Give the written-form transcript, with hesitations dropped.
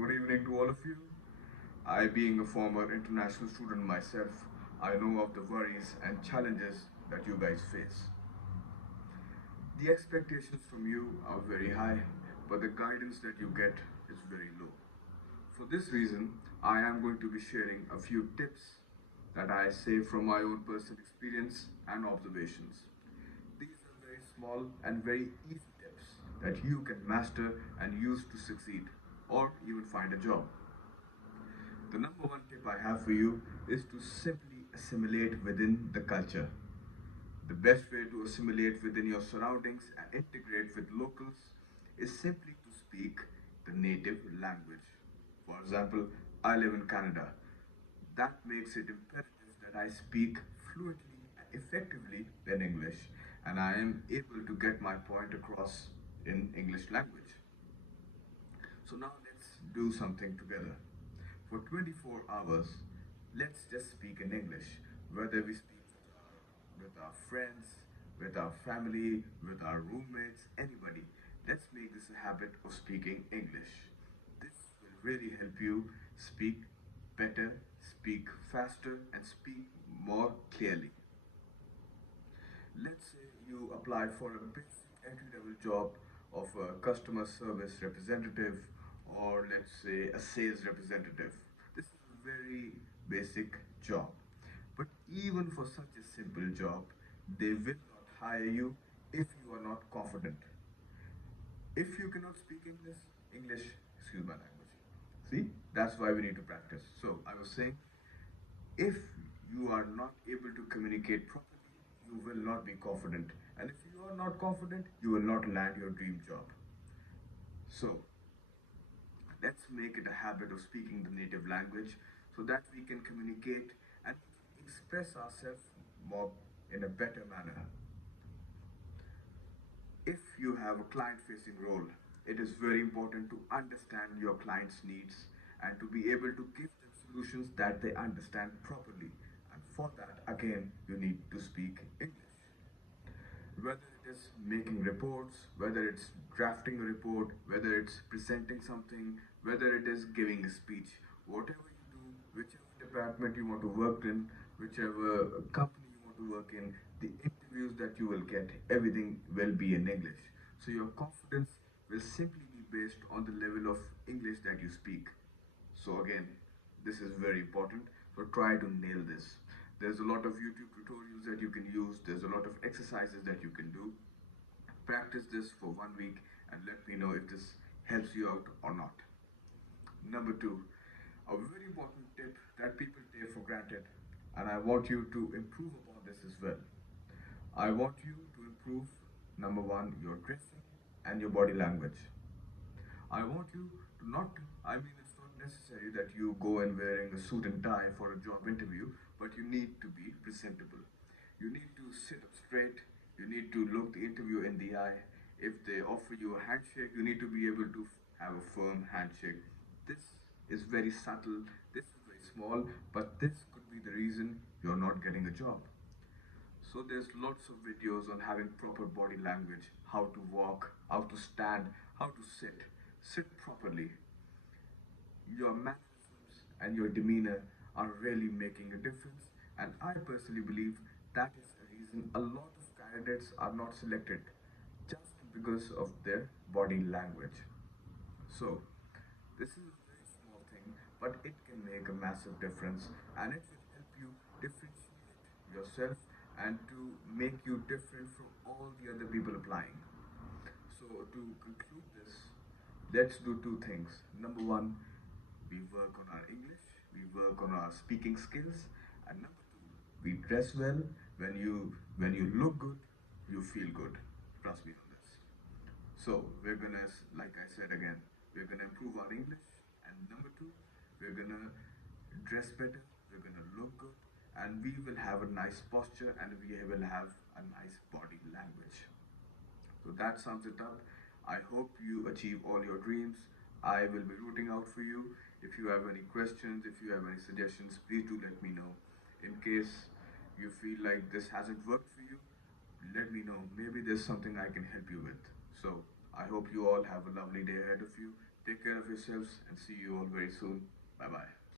Good evening to all of you. I, being a former international student myself, I know of the worries and challenges that you guys face. The expectations from you are very high, but the guidance that you get is very low. For this reason, I am going to be sharing a few tips that I say from my own personal experience and observations. These are very small and very easy tips that you can master and use to succeed or even find a job. The number one tip I have for you is to simply assimilate within the culture. The best way to assimilate within your surroundings and integrate with locals is simply to speak the native language. For example, I live in Canada. That makes it imperative that I speak fluently and effectively in English, and I am able to get my point across in English language. So now let's do something together. For 24 hours, let's just speak in English, whether we speak with our friends, with our family, with our roommates, anybody. Let's make this a habit of speaking English. This will really help you speak better, speak faster, and speak more clearly. Let's say you apply for a basic entry-level job of a customer service representative, or let's say a sales representative. This is a very basic job. But even for such a simple job, they will not hire you if you are not confident. If you cannot speak English, excuse my language. See, that's why we need to practice. So I was saying, if you are not able to communicate properly, you will not be confident. And if you are not confident, you will not land your dream job. So let's make it a habit of speaking the native language so that we can communicate and express ourselves more in a better manner. If you have a client facing role, it is very important to understand your client's needs and to be able to give them solutions that they understand properly. And for that, again, you need to speak English. Whether it is making reports, whether it's drafting a report, whether it's presenting something, whether it is giving a speech, whatever you do, whichever department you want to work in, whichever company you want to work in, the interviews that you will get, everything will be in English. So your confidence will simply be based on the level of English that you speak. So again, this is very important. So try to nail this. There's a lot of YouTube tutorials that you can use. There's a lot of exercises that you can do. Practice this for 1 week and let me know if this helps you out or not. Number two, a very important tip that people take for granted, and I want you to improve upon this as well. I want you to improve, number one, your dressing and your body language. I want you to not, I mean, it's not necessary that you go and wearing a suit and tie for a job interview, but you need to be presentable. You need to sit up straight. You need to look the interviewer in the eye. If they offer you a handshake, you need to be able to have a firm handshake. This is very subtle, this is very small, but this could be the reason you're not getting a job. So there's lots of videos on having proper body language, how to walk, how to stand, how to sit. Sit properly. Your mannerisms and your demeanor are really making a difference, and I personally believe that is the reason a lot of candidates are not selected just because of their body language. So this is a very small thing, but it can make a massive difference, and it will help you differentiate yourself and to make you different from all the other people applying. So to conclude this, let's do two things. Number one, we work on our English, we work on our speaking skills, and number two, we dress well. When you look good, you feel good. Trust me on this. So we're gonna, like I said again, we're gonna improve our English, and number two, we're gonna dress better, we're gonna look good, and we will have a nice posture, and we will have a nice body language. So that sums it up. I hope you achieve all your dreams. I will be rooting out for you. If you have any questions, if you have any suggestions, please do let me know. In case you feel like this hasn't worked for you, let me know. Maybe there's something I can help you with. So I hope you all have a lovely day ahead of you. Take care of yourselves and see you all very soon. Bye bye.